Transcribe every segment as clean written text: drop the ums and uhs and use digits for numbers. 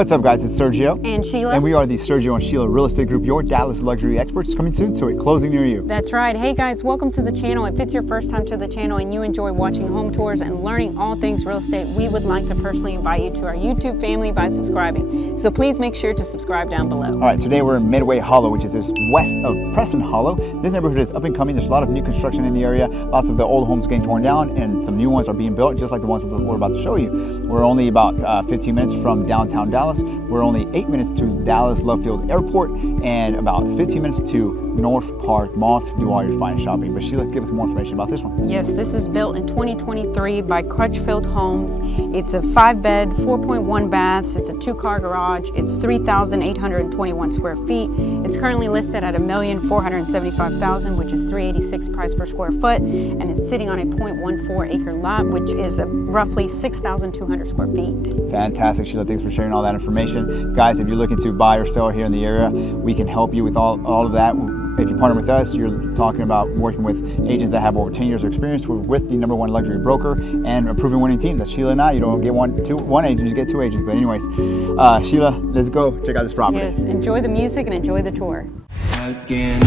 What's up, guys? It's Sergio and Sheila, and we are the Sergio and Sheila Real Estate Group, your Dallas luxury experts, coming soon to a closing near you. That's right. Hey guys, welcome to the channel. If it's your first time to the channel and you enjoy watching home tours and learning all things real estate, we would like to personally invite you to our YouTube family by subscribing. So please make sure to subscribe down below. All right, today we're in Midway Hollow, which is just west of Preston Hollow. This neighborhood is up and coming. There's a lot of new construction in the area. Lots of the old homes getting torn down and some new ones are being built, just like the ones we're about to show you. We're only about 15 minutes from downtown Dallas. We're only 8 minutes to Dallas Love Field Airport and about 15 minutes to North Park Mall if you do all your fine shopping. But Sheila, give us more information about this one. Yes, this is built in 2023 by Crutchfield Homes. It's a 5-bed, 4.1 baths. It's a 2-car garage. It's 3,821 square feet. It's currently listed at $1,475,000, which is $386 price per square foot, and it's sitting on a 0.14 acre lot, which is roughly 6,200 square feet. Fantastic, Sheila. Thanks for sharing all that information. Guys, if you're looking to buy or sell here in the area, we can help you with all of that. If you partner with us, you're talking about working with agents that have over 10 years of experience. We're with the #1 luxury broker and a proven winning team. That's Sheila and I. You don't get one agent, you get 2 agents. But anyways, Sheila, let's go check out this property. Yes, enjoy the music and enjoy the tour. Again.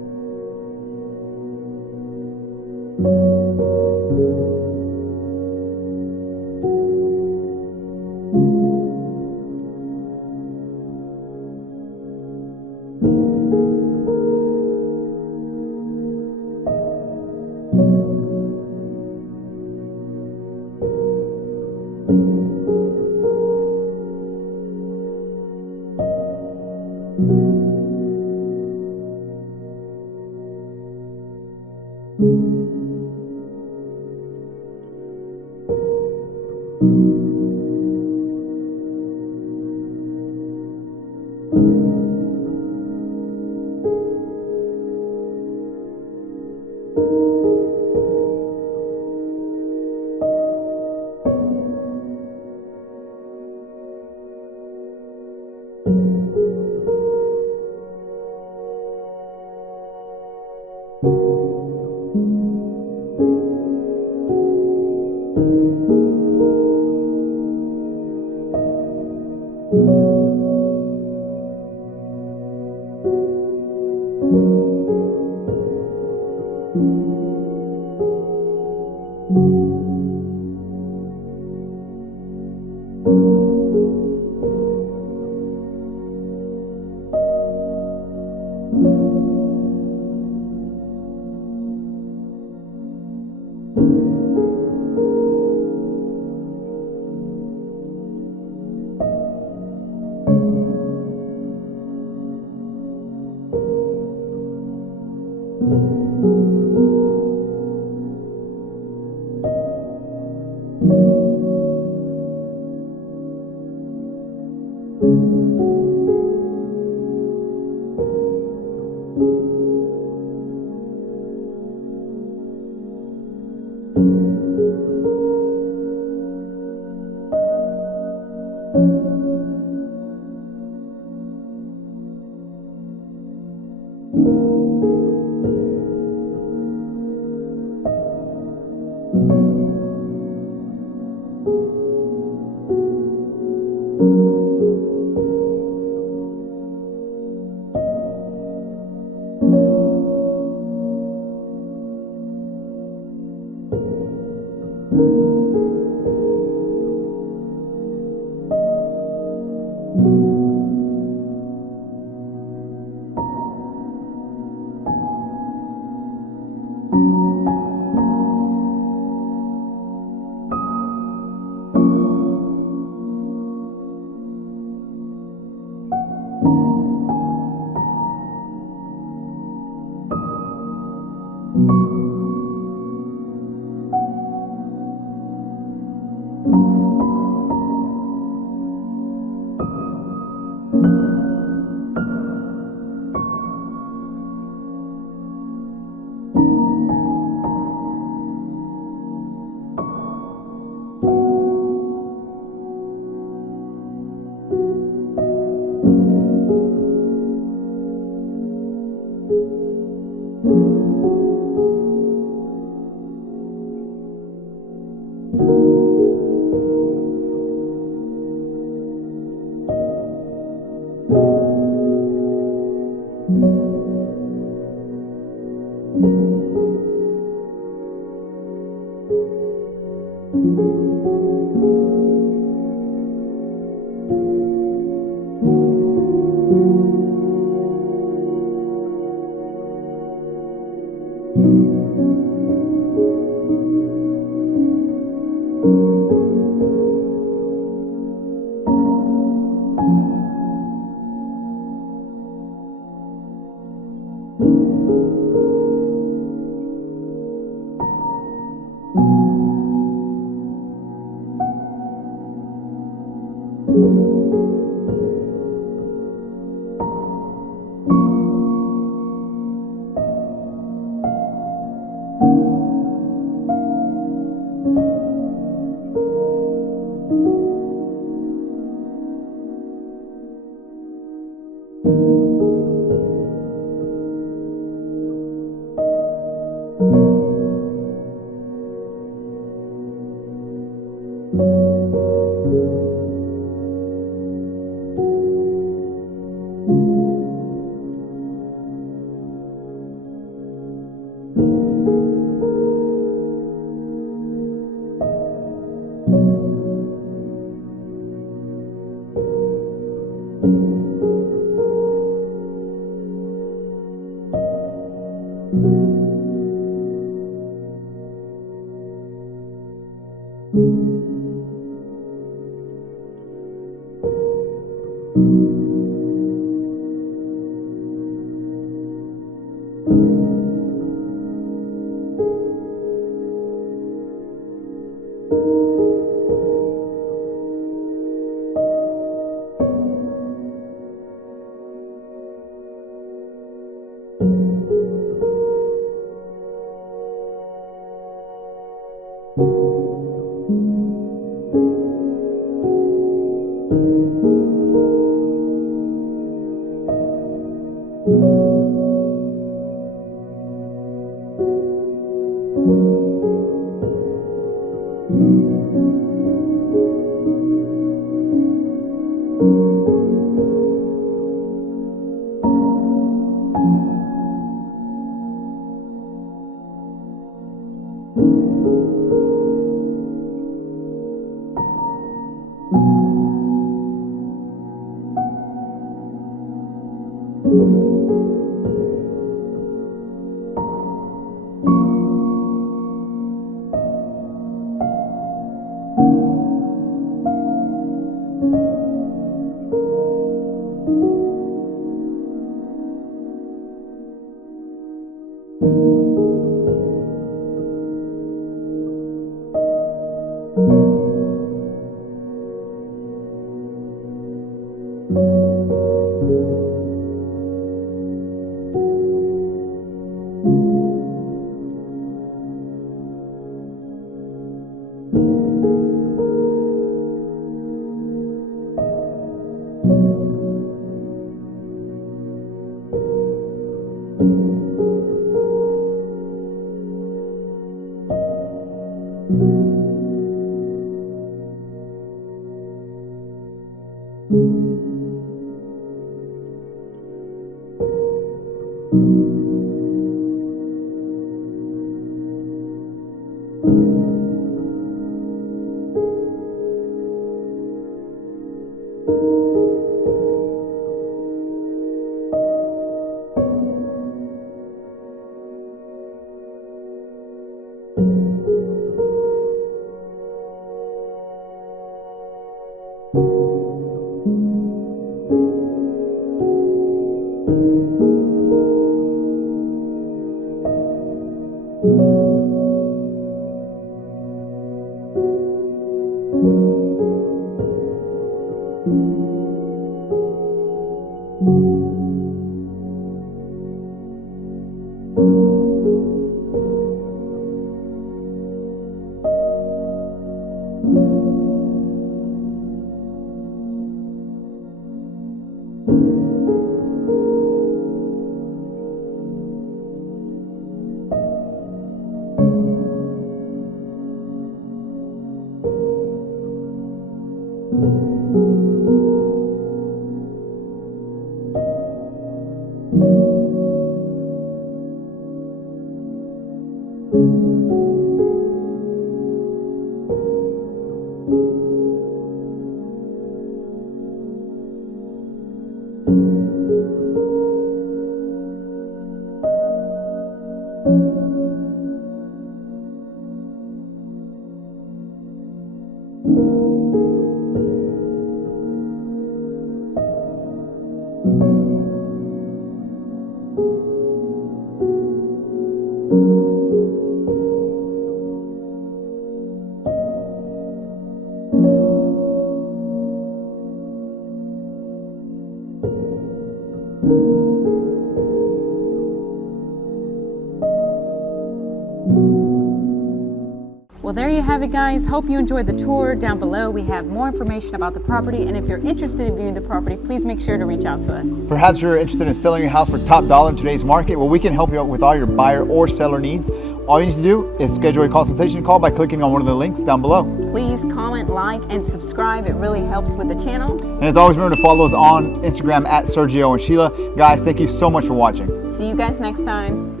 Well, there you have it, guys. Hope you enjoyed the tour. Down below, we have more information about the property. And if you're interested in viewing the property, please make sure to reach out to us. Perhaps you're interested in selling your house for top dollar in today's market. Well, we can help you out with all your buyer or seller needs. All you need to do is schedule a consultation call by clicking on one of the links down below. Please comment, like, and subscribe. It really helps with the channel. And as always, remember to follow us on Instagram at Sergio and Sheila. Guys, thank you so much for watching. See you guys next time.